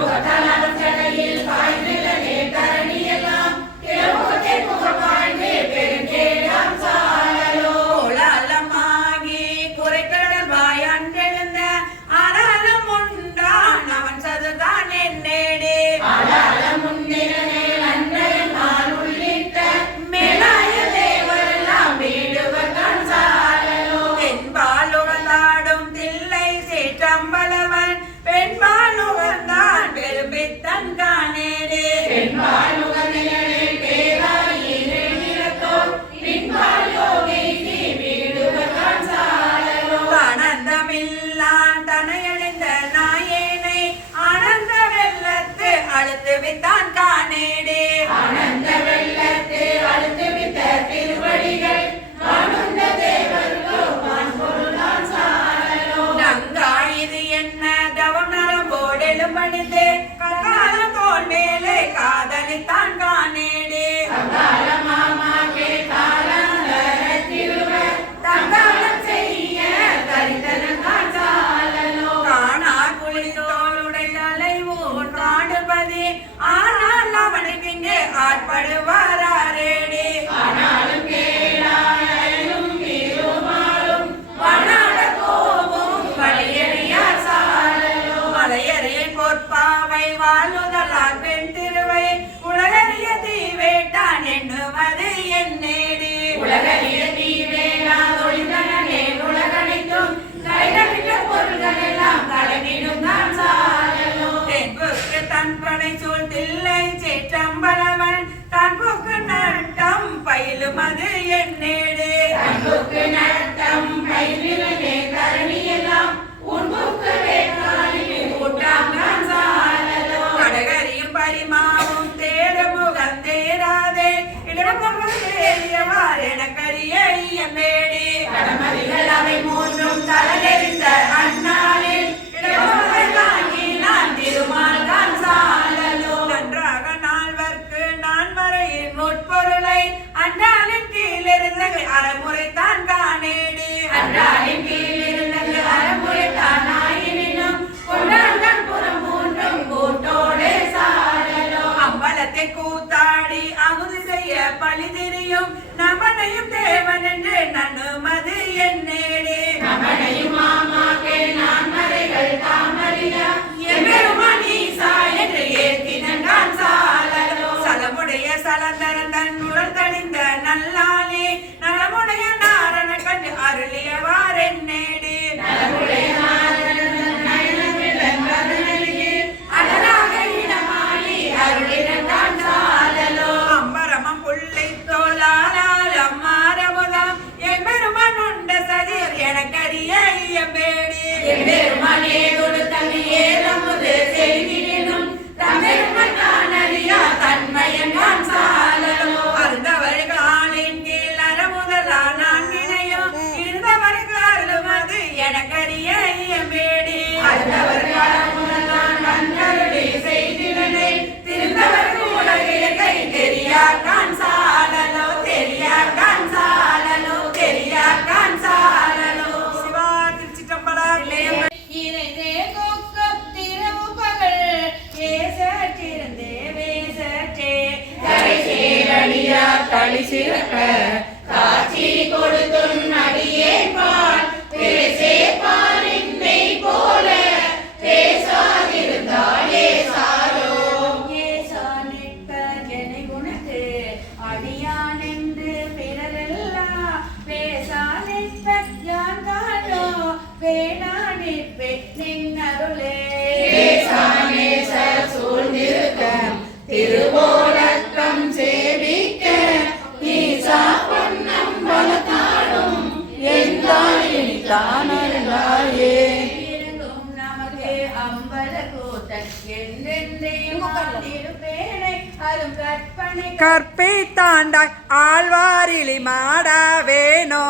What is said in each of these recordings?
முகத்தலர் செடையில் பாய்ந்து தனித்தான் காணேடே மாமா கேட்டாரங்க தங்காளம் செய்ய தரித்தனங்கால் சாலலோ காணா குளித்தோளுடை தலை ஊர் ஆனால் அவனுக்கு இங்கே ஆட்படுவாரா? மது என்னேடு. அன்புக்கு நட்டம் கைவிரலே தரணியெல்லாம் உன்புக்கு வேட்டாளி கூட்டாம் தான் சாலதோ கடகரியும் பரிமாவும் தேர முகம் தேராதே இடமும் எனக்கரிய ஐயமேடி. அவை மூன்றும் தலநெறிந்த இருந்தங்கு அறமுறை தான் தானேடு. அன்றாடின் கீழ் இருந்தங்கு அறமுறை தானாயினும் கொண்டாண்டான் புறம் மூன்றும் கூட்டோடே சாரலோ அம்பலத்தை கூத்தாடி அமுது செய்ய பழி தெரியும். நமனையும் தேவன் என்று நனுமது என்னேடு. நமனையும் மாமாக்கே நான் மறைகள் தாமரியா என்று ஏத்தினான் சாலலோ சலமுடைய சலந்தரன் ഹാരന്നേ கற்பை தாண்டாய் ஆழ்வாரிலி மாடாவேனோ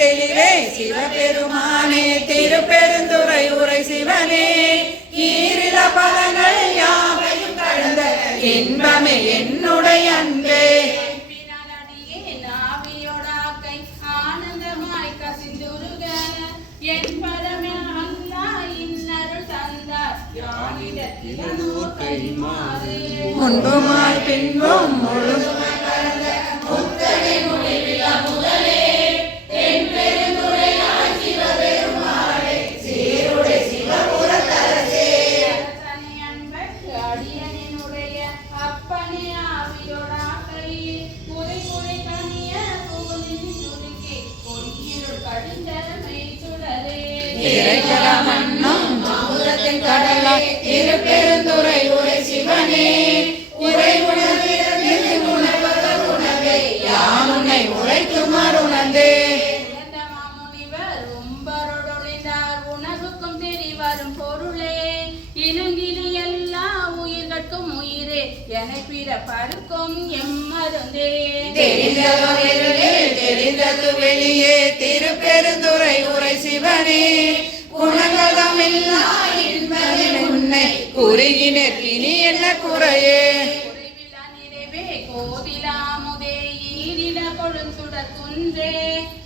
தெளிவே சிவபெருமானே திருப்பெருந்துறை உரை சிவனே. ஈரில பதங்கள் யாவையும் கடந்த இன்பமே என்னுடைய அன்பே. முன்புமாய் பின்பும் முழு உம்பரோடொழிந்தார் உணர்வுக்கும் தெரிவரும் பொருளே. இனங்கிலி எல்லா உயிர்கட்கும் உயிரே என பிறப்பருக்கும் எம்மருந்தே. தெரிந்ததோ வெளியே திருப்பெருந்துறை உரை சிவனே. உன்னை குறுகினர். இனி என்ன குறையே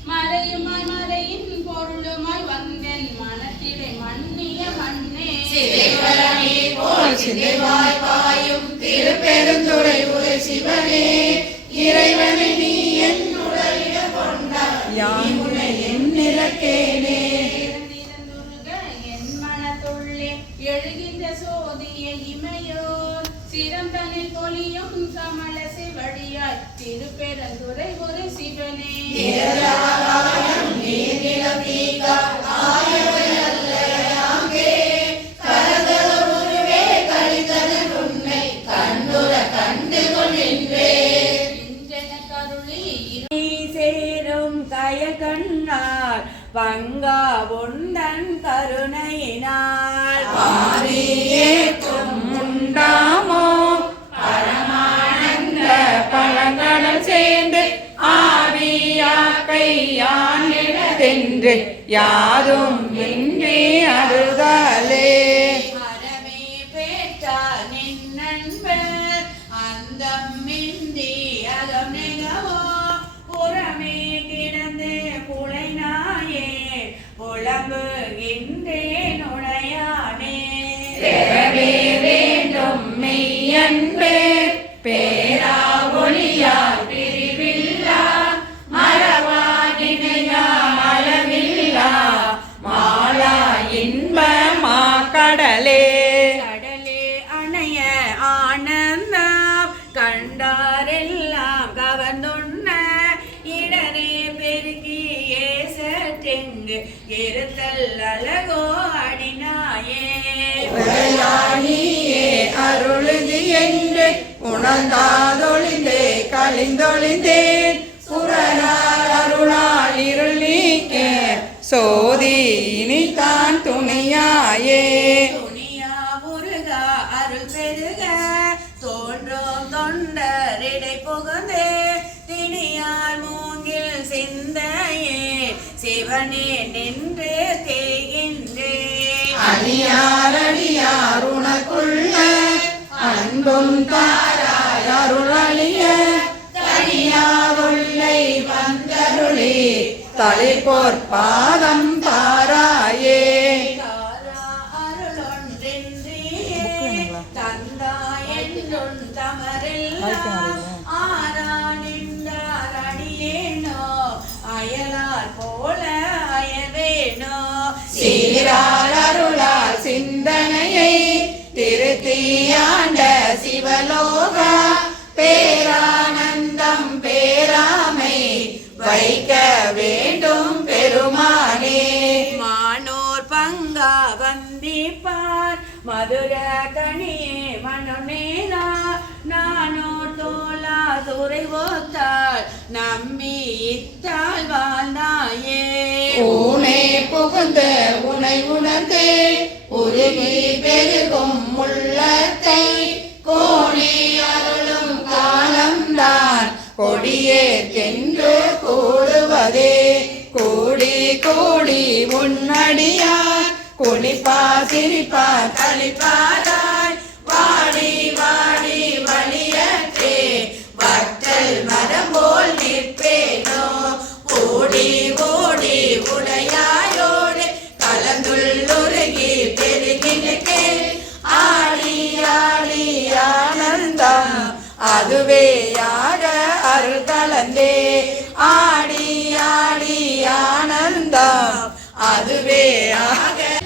மறையுமாய் மறையின் பொருளுமாய் வந்தென். மனத்திலே மன்னிய மண்ணே போல் சிதைவாய் பாயும் திருப்பெருந்துறை உரை சிவனே. இறைவனை நீ என்னுடைய கொண்டாய் யான் ஒரு சிவனே இன்றென கருளி இரு- நீ சேரும் கயல் கண்ணார் பங்கா உண்டன் கருணையினால். உண்டாமோ? மிந்தி சேர்ந்து ஆவியா கையானிடதென்று யாரும் இன்றி அருதாலே புலம்புகின்றேன் உடையானே வேண்டும் மெய்யன்பே பே உணர்ந்தாதொழிந்தே கலிந்தொழிந்தேன் புறனார் அருளால் இருள் நீக்க. சோதி இனிதான் துணியாயே. துணியா முருகா அருள் பெருக. தோன்றும் தொன்ன சிறியார் மூங்கில் சிந்தையே. சிவனே நின்று தேகின்றேன் அடியார் அடியார் உனக்குள்ள அன்பும் தாராய் அருளழிய தனியாவுள்ளை வந்தருளி தலைப்போர் பாதம் பாராயே. தாரா அயலார் போல அயவேனோ சீரார் அருளார் சிந்தனையை திருத்தியாண்ட சிவலோகா. வந்திப்பார் மதுர கணியே மனுநேரா நானோர் தோலா துறை ஓத்தாள் நம்பி இத்தாள் வாழ்ந்தாயே. ஊனே புகுந்த உனை உணர்ந்தே உருகி பெருகும் உள்ளத்தை. கோணி அருளும் காலம்தான் கொடியே தென்று கூடுவதே கூடி கூடி உன்னடியார் குளிப்பா சிரிப்பா கழிப்பாராய் வாடி வாடி வழியற்றே வற்றல் மரம் போல் நிற்பேனோ? ஓடி ஓடி உடையாயோடு. கலந்துள்ளுருகி பெருகி நிற்கேன் ஆடி ஆடி ஆனந்தம். அதுவே யாக அருள் கலந்தே. ஆடி ஆடி ஆனந்தம். அதுவே ஆக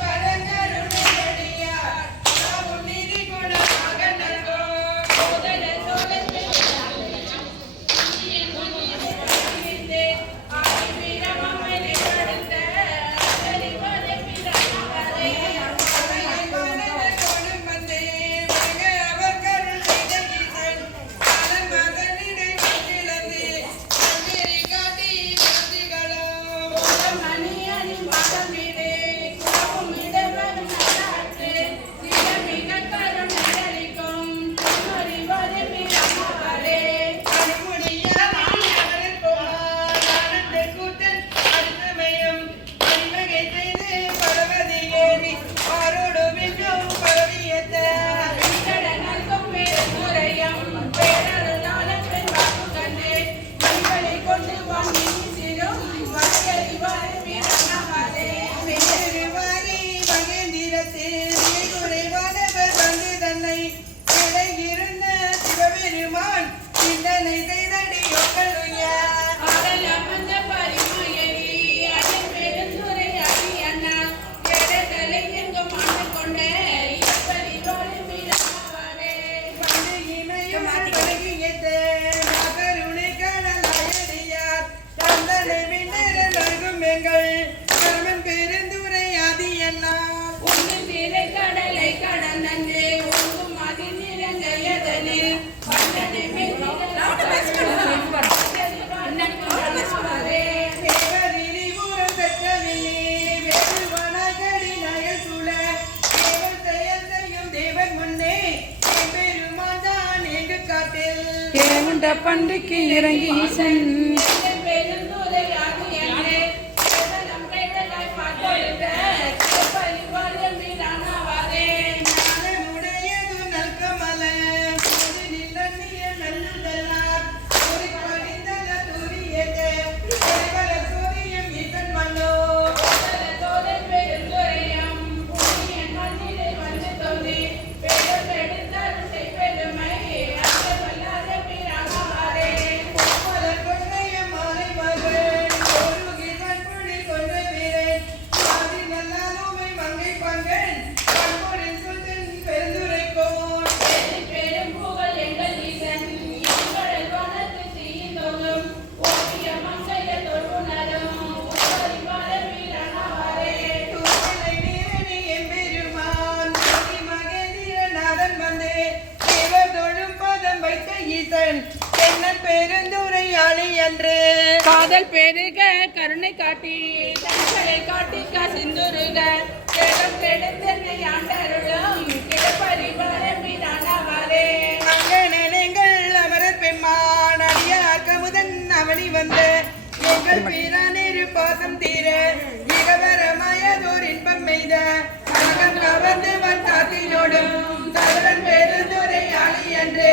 கேவுண்ட பன்றிக்கு இறங்கி ஈசன். பெருந்துரையாளி என்று காதல் பெருக கருணை காட்டி. கண்களை காட்டி கசிந்துருக. கேடம் கெடுத்தென்னை ஆண்டருளும். கிடப்பறிவாரம் மீதானவரே அங்கனங்கள் அமரர் பெம்மான் அடியார் கமுதன் அவனி எங்கள் வீரானிரு பாசம் தீர. இகவரமாயதோர் இன்பம் மெய்த. அழகன் கவர்ந்து வட்டாத்தினோடும் கருடன் பெருந்துரை ஆளி என்று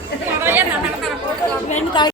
ಏನು ಕಾಯಿ